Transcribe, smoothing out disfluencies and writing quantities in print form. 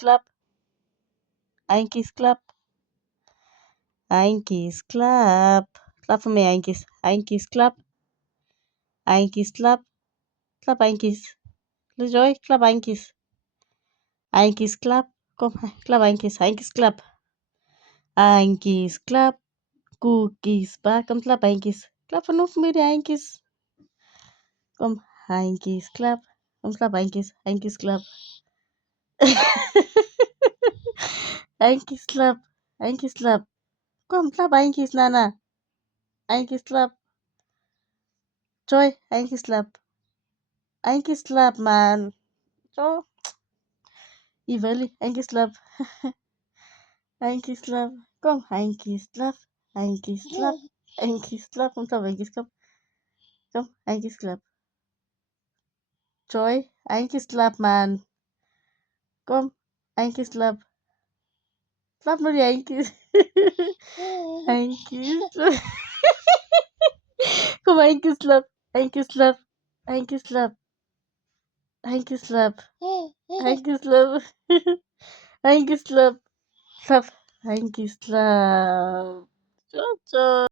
clap. Einkies clap. Einkies clap. Clap for me, Einkies. Einkies clap. Einkies clap. Clap Einkies. Joy, clap Einkies. Einkies clap. Kom, clap Einkies. Einkies clap. Einkies clap. Cookies back. Kom, clap Einkies. Clap for no familie Einkies. Kom, Einkies clap. Kom, clap Einkies. Einkies clap. Einkies clap. Einkies clap. Kom, clap Einkies, Nana. Einkies clap. Joy, Einkies clap. Einkies clap, man. Jo. Iveli, Einkies clap. Einkies clap. Kom, Einkies clap. Einkies clap. Einkies clap. Kom, clap Einkies clap. Kom, Einkies clap. Joy, Einkies clap, man. Kom, Einkies clap. Clap nu die Einkies. Einkies. Kom, Einkies clap. Einkies clap. Einkies clap. Einkies clap. Einkies clap. Einkies clap. Clap. Einkies clap. Ciao, ciao.